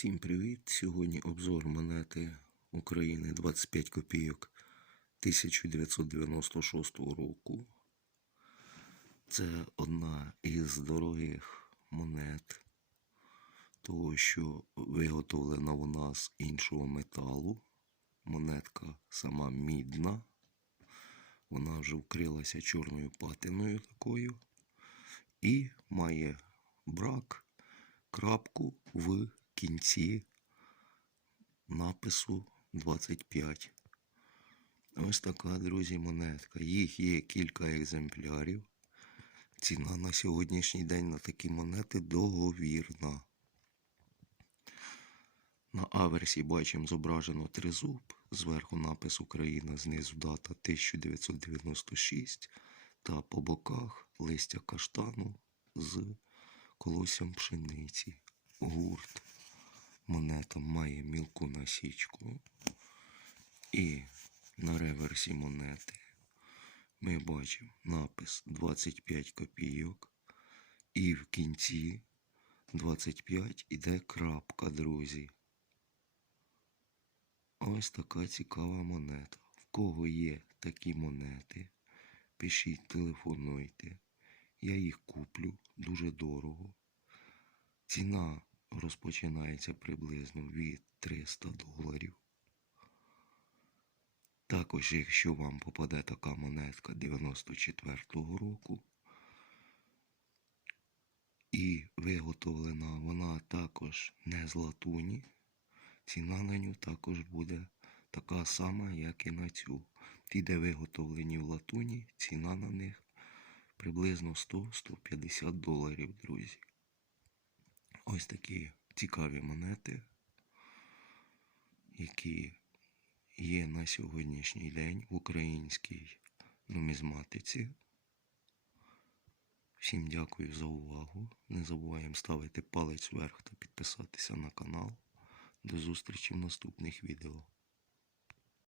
Всім привіт! Сьогодні обзор монети України 25 копійок 1996 року. Це одна із дорогих монет, того, що виготовлена у нас іншого металу. Монетка сама мідна. Вона вже вкрилася чорною патиною такою і має брак крапку в кінці напису 25. Ось така, друзі, монетка. Їх є кілька екземплярів. Ціна на сьогоднішній день на такі монети договірна. На аверсі бачимо зображено тризуб, зверху напис Україна, знизу дата 1996 та по боках листя каштану з колоссям пшениці. Гурт. Монета має мілку насічку. І на реверсі монети ми бачимо напис 25 копійок. І в кінці 25 іде крапка, друзі. Ось така цікава монета. В кого є такі монети, пишіть, телефонуйте. Я їх куплю дуже дорого. Ціна розпочинається приблизно від 300 доларів. Також, якщо вам попаде така монетка 94-го року, і виготовлена вона також не з латуні, ціна на нього також буде така сама, як і на цю. Ті, де виготовлені в латуні, ціна на них приблизно 100-150 доларів, друзі. Ось такі цікаві монети, які є на сьогоднішній день в українській нумізматиці. Всім дякую за увагу. Не забуваємо ставити палець вверх та підписатися на канал. До зустрічі в наступних відео.